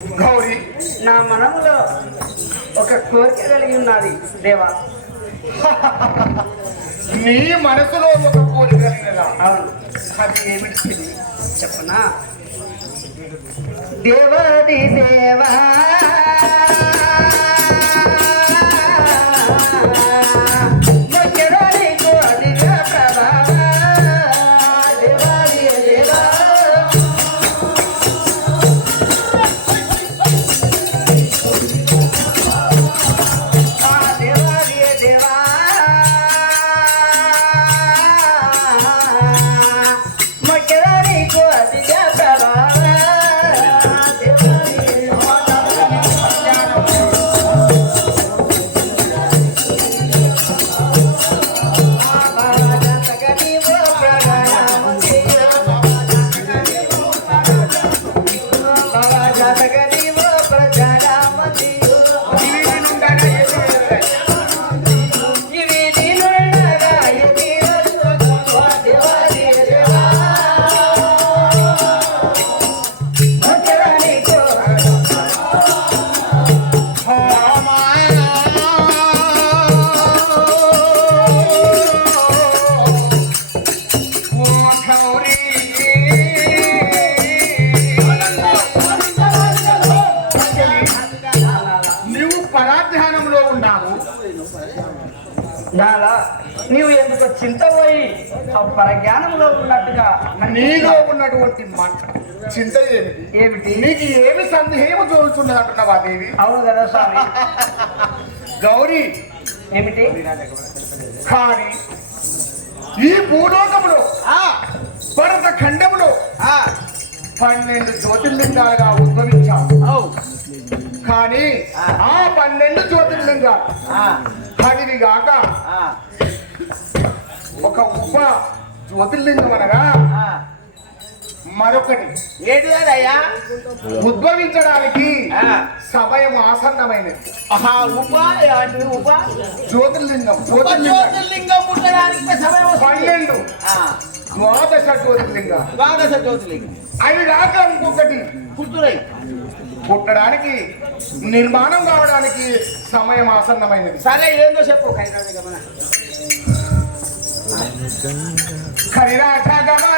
గౌరీ, నా మనములో ఒక కోరిక కలిగి ఉన్నది దేవా. నీ మనసులో ఒక కోరిక కలిగినదా? అవును. అది ఏమిటి చెప్పనా? దేవాది దేవా నీవు ఎందుకు చింత పోయి పరజ్ఞానంలో ఉన్నట్టుగా నీలో ఉన్నటువంటి చింత ఏమిటి? నీకు ఏమి సందేహము చూస్తున్నది అంటున్నావా దేవి? అవును కదా స్వామి. గౌరీ, ఏమిటి? కానీ ఈ భూలోకములో భరత ఖండములో 12 జ్యోతిర్లింగాలుగా ఉద్భవించావు. కానీ ఆ 12 జ్యోతిర్లింగాలు అదివి గాక ఒక ఉప జ్యోతిర్లింగం అనగా మరొకటి ఏది అయ్యా ఉద్భవించడానికి సమయం ఆసన్నమైనది. జ్యోతిర్లింగం పుట్టడానికి సమయం 12 ద్వాదశ జ్యోతిర్లింగం. అవి కాక ఇంకొకటి పుట్టడానికి నిర్మాణం కావడానికి సమయం ఆసన్నమైనది. సరే, ఏందో చెప్పు. కరిరాజ గమన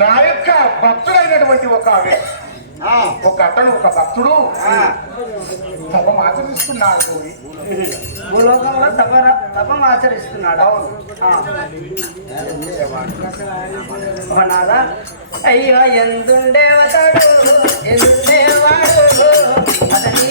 నా యొక్క భక్తుడైనటువంటి ఒక అతను ఒక భక్తుడు తపం ఆచరిస్తున్నాడు. భూలోకంలో తపం ఆచరిస్తున్నాడు. అవును నాదా. అయ్యో ఎందుండేవాడు ఎందుండేవాడు అతని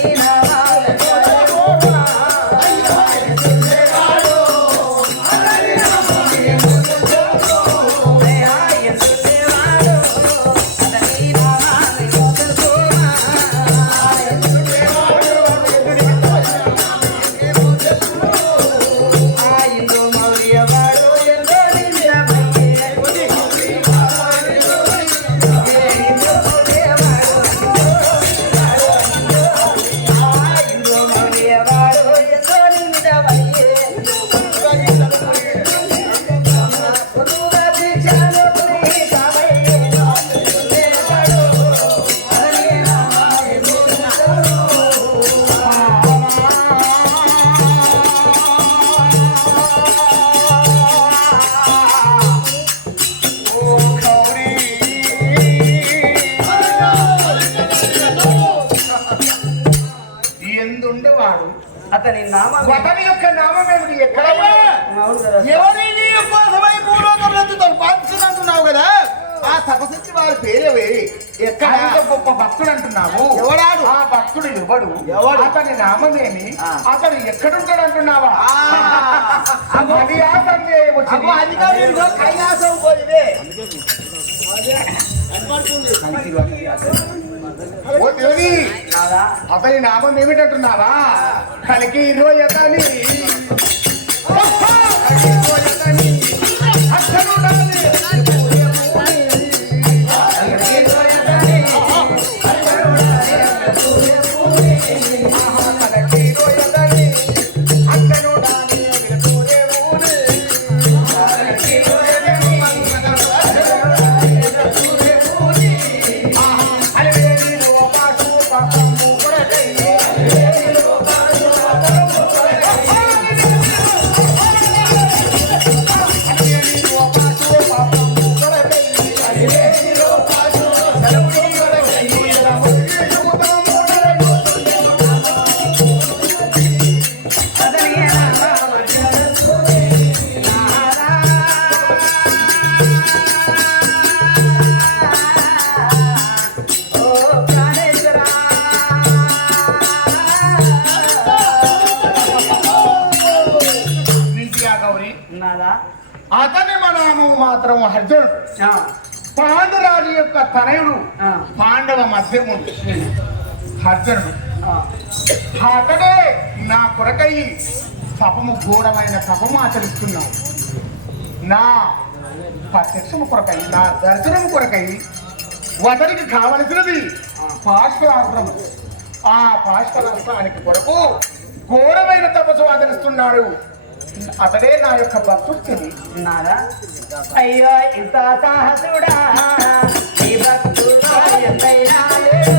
అతని నామం అతని యొక్క నామం ఏమిటి? ఎక్కడ అవును కదా ఎవరి నీ కోసమై భూలోకంలో బాధిస్తున్నట్టున్నావు కదా, ఆ తపస్సు వారి పేరేవి? ఎక్కడ? అంత గొప్ప భక్తుడు అంటున్నావు. ఎవడాడు? ఆ భక్తుడు ఎవడు? ఎవడు? అతని నామం ఏమి? అతడు ఎక్కడుంటాడు అంటున్నావా? అది ఆ సందేహం వచ్చింది. అధికారులు కైలాసం పోయివే. ఓ దేవి, నాదా అతని నామం ఏమిటంటున్నావా? కలికి రోయతని నాదా అతని నామం మాత్రం అర్జునుడు. ఆ, పాండురాజు యొక్క తనయుడు, ఆ, పాండవ మధ్యముడు అర్జునుడు. ఆ. అతడే నా కొరకై తపము ఘోరమైన తపము ఆచరిస్తున్నావు. నా ప్రత్యక్షము కొరకై, నా దర్శనము కొరకై అతనికి కావలసినది పాశ్వరాస్త్రము. ఆ పాశ్వరాస్త్రానికి కొరకు ఘోరమైన తపస్సు ఆచరిస్తున్నాడు. అతడే నా యొక్క భక్తుడు. నాదా అయ్యో ఇంత సాహసుడా ఈ భక్తుడు ఎంతైనా లేడు.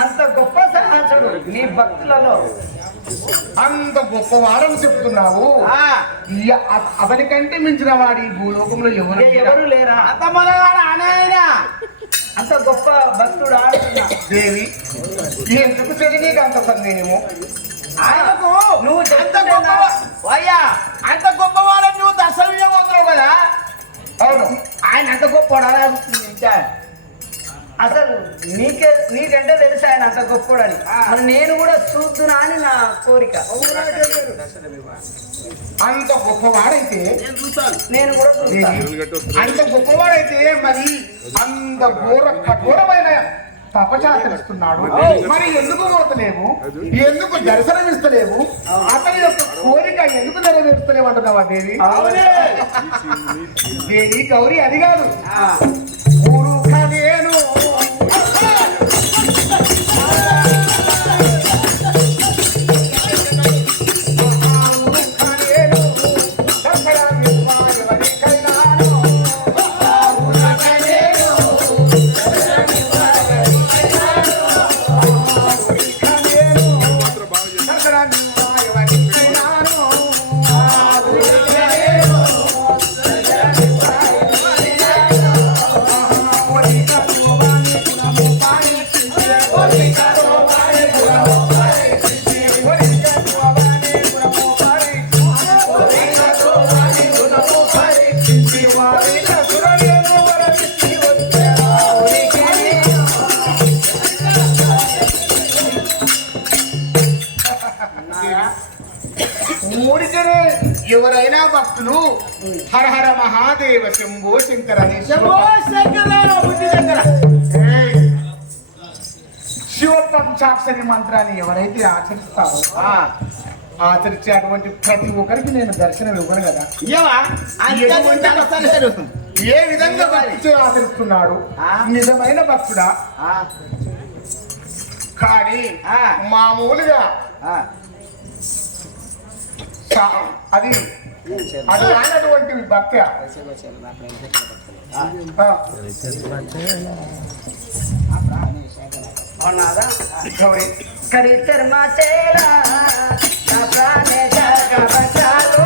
అంత గొప్ప సహాసుడు నీ భక్తులలో అంత గొప్పవాడని చెప్తున్నావు. అతని కంటే మించిన వాడి భూలోకంలో ఎవరు ఎవరు లేరా? అంత మనగాడు ఆయన. అంత గొప్ప భక్తుడు ఆడుతున్నా దేవి, ఎందుకు నీకు అంత సందేహము? ఆయనకు నువ్వు అంత చెప్తుంటే గొప్ప అయ్యా, అంత గొప్పవాడని నువ్వు దర్శనం పోతున్నావు కదా. అవును, ఆయన అంత గొప్పవాడా? ఇంకా అసలు నీకంటే తెలుసు ఆయన అంత గొప్పడని. మరి నేను కూడా చూస్తున్నా అని నా కోరిక. అంత గొప్పవాడైతే నేను కూడా చూస్తాను. అంత గొప్పవాడైతే మరి అంత కఠోరమైన తపచాచరిస్తున్నాడు. మరి ఎందుకు పోతలేవు? ఎందుకు దర్శనమిస్తలేవు? అతని యొక్క కోరిక ఎందుకు నెరవేరుస్తలేవు అంటున్నావా దేవి? దేవి గౌరీ అది కాదు. నేను మూడితేనే ఎవరైనా భక్తులు హర హర మహాదేవ శంభో శంకర శంభో శంకర బుద్ధి శంకర శివ పంచాక్షరి మంత్రాన్ని ఎవరైతే ఆచరిస్తారో ఆచరించేటువంటి ప్రతి ఒక్కరికి నేను దర్శనం ఇవ్వను కదా. ఏ విధంగా భక్తి ఆచరిస్తున్నాడు నిజమైన భక్తుడా? కానీ మామూలుగా అది అది అయినటువంటి భక్తి గౌరీ కరితర్మ చేరా నా ప్రాణే జగబచాలు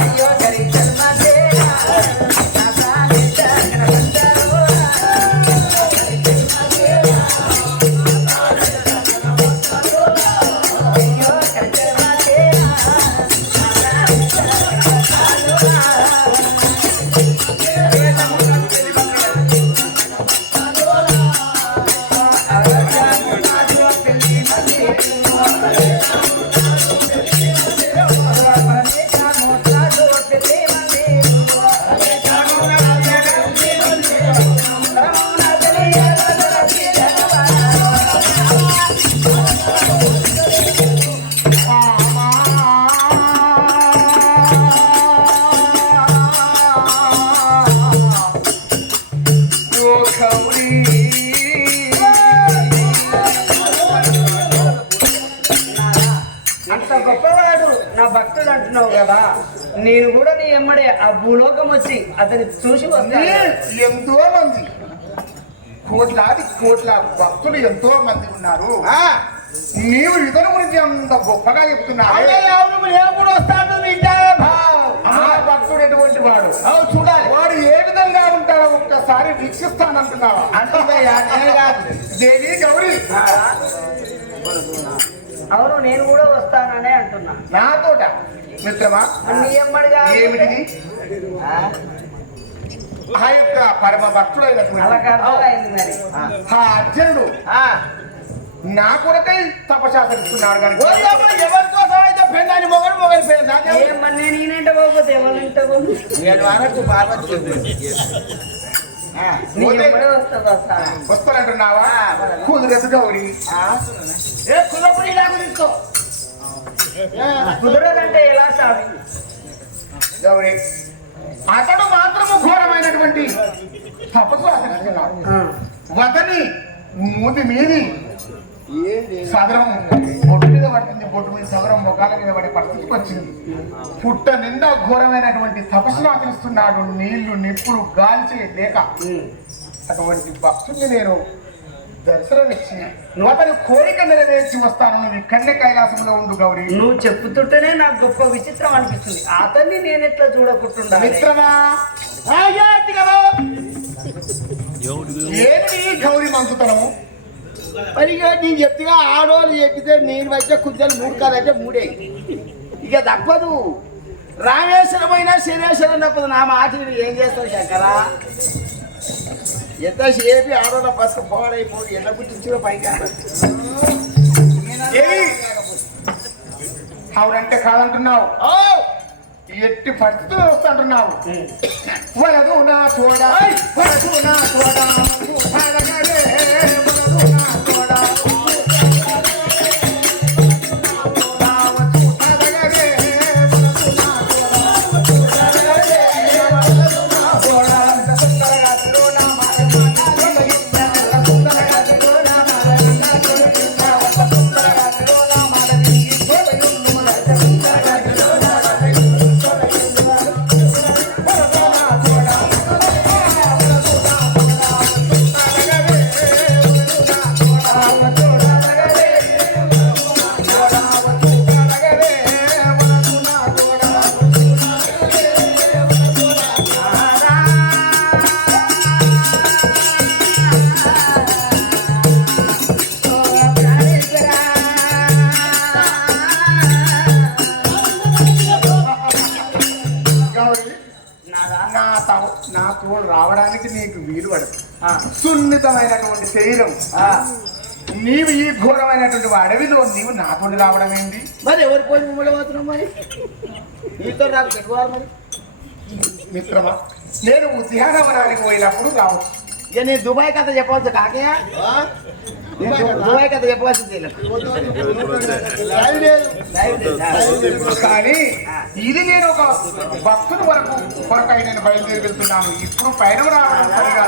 అయ్యో కరితర్మ చేరా నా ప్రాణే జగబచాలు అయ్యో కరితర్మ చేరా అంత గొప్పవాడు నా భక్తుడు అంటున్నావు కదా, నేను కూడా నీ ఎమ్మడే ఆ భూలోకం వచ్చి అతన్ని చూసి వస్తాను. ఎంతో మంది కోట్లాది కోట్ల భక్తులు ఎంతో మంది ఉన్నారు. నీవు ఇతని గురించి అంత గొప్పగా చెప్తున్నావు. భక్తుడు ఎటువంటి వాడు చూడాలి, వాడు ఏ విధంగా ఉంటాడో ఒక్కసారి వీక్షిస్తానంటున్నావా? అంటున్నాయా? దేవి గౌరీ, అవును నేను కూడా వస్తాననే అంటున్నా. నాతోట మిత్రమా నీ ఎమ్మడిగా ఏమిటిది? ఆ యొక్క పరమ భక్తుడైనటువంటి అయింది మరి ఆ అర్జునుడు నా కొరకై తపశాసరిస్తున్నాడు. కానీ ఎవరికోసం అయితే పెళ్ళాన్ని మొగలు మొగలు పెళ్ళి ఏమన్నా నేనేంట పోతే ఎవరింట వస్తానంటున్నావా? కుదరదు గౌరీ. కుదరదంటే ఎలా సాగు గౌరీ, అతడు మాత్రము ఘోరమైనటువంటి తపస్సు ఆచరిస్తున్నాడు. వదని మూది మీది సదరం బొట్టు మీద పడుతుంది, బొట్టు మీద సదరం ముఖాల మీద పడే పరిస్థితికి వచ్చింది. పుట్ట నిండా ఘోరమైనటువంటి తపస్సును ఆచరిస్తున్నాడు. నీళ్లు నిప్పులు గాల్చే లేక అటువంటి భక్తుడిని నేను దర్శనమిచ్చి అతని కోరిక నెరవేర్చి వస్తాను. నువ్వు ఇక్కడనే కైలాసంలో ఉండు గౌరీ. నువ్వు చెప్పుతుంటేనే నాకు గొప్ప విచిత్రం అనిపిస్తుంది. అతన్ని నేను ఎట్లా చూడకుంటున్నా? మిత్రమా ఏమి గౌరీ మంచుతనము? మరి ఇక నేను చెప్తుగా ఆడోళ్ళు చెప్పితే నేను వచ్చే కుద్దలు 3 కాదంటే 3. ఇక తప్పదు. రామేశ్వరం అయినా శనేశ్వరం తప్పదు. నా మాట ఏం చేస్తావు శంకరా? ఎంతసేపు ఆడోళ్ళ బస్సు పోడైపోయి ఎంత గుర్తించో పైకి అవునంటే కాదంటున్నావు. ఎట్టి పరిస్థితులు వస్తుంటున్నావు. వలదు నా చూడా, వలదు నా చూడా, నా తోడు రావడానికి నీకు వీలు పడదు. సున్నితమైనటువంటి శరీరం, నీవు ఈ ఘోరమైనటువంటి అడవిలో నీవు నాతో రావడం ఏంటి? మరి ఎవరు పోయి మిమ్మల్ని పోతున్నాం? మరి నీతో నాకు పెట్టుకోవాలి. మరి మిత్రమా, నేను ఉద్యానవనానికి పోయినప్పుడు రావచ్చు. ఇక నేను దుబాయ్ కథ చెప్పవచ్చు కాకే దుబాయ్ కథ చెప్పవలసింది కానీ ఇది నేను ఒక భక్తుని కొరకై నేను బయలుదేరి వెళ్తున్నాను. ఇప్పుడు పైన రావడం సరిగా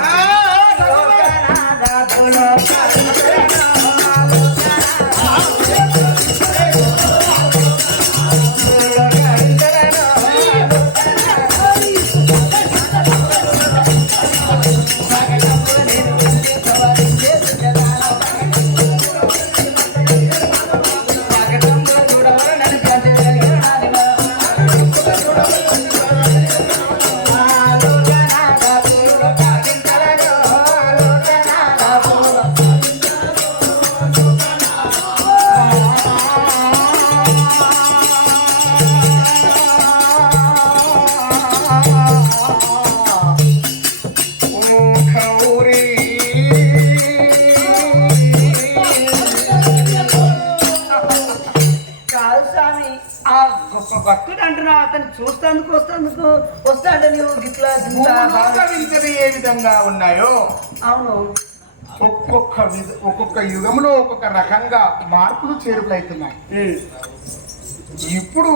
భక్తుడు అంటున్నా అతను చూస్తాందుకు వస్తాడు నువ్వు గిట్లా వింతలు ఏ విధంగా ఉన్నాయో అవును ఒక్కొక్క యుగంలో ఒక్కొక్క రకంగా మార్పులు చేర్పులు అవుతున్నాయి. ఇప్పుడు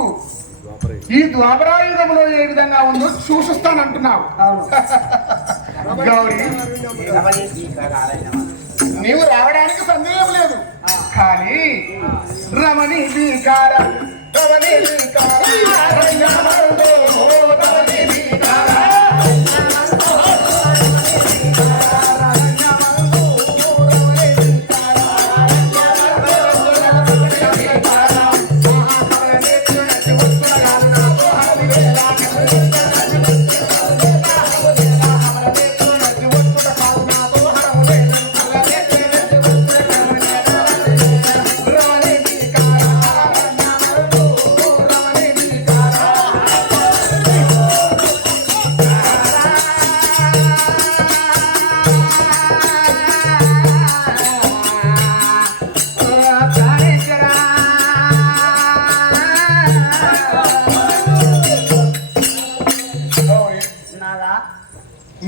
ఈ ద్వాపరాయుగంలో ఏ విధంగా ఉందో చూసిస్తానంటున్నావు. అవును గౌరీ నీవు రావడానికి సందేహం లేదు. కానీ రమణి వికార రమణి వికార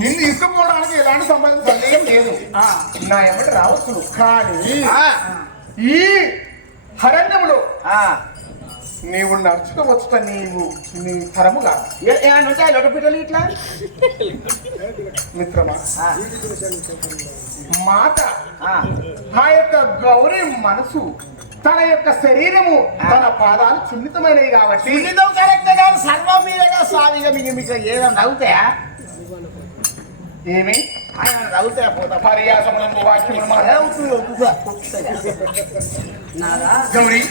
నిన్ను తీసుకుపోవడానికి ఎలాంటి సందేహం లేదు. నా ఎమ్మటి రావచ్చు. కానీ ఈ అరణ్యంలో నీవు నడుచుకోవచ్చుట నీ తరము కాదు. పిల్లలు ఇట్లా మిత్రమా మాట ఆ యొక్క గౌరీ మనసు తన యొక్క శరీరము తన పాదాలు సున్నితమైనవి కాబట్టి కరెక్ట్ గా సర్వం మీరేగా స్వామిగా మీకు ఏదైనా నవ్వుతాయా ఏమి ఆయన నవ్వుతాయా పోతా పర్యాసములను వాక్యములు గౌరీ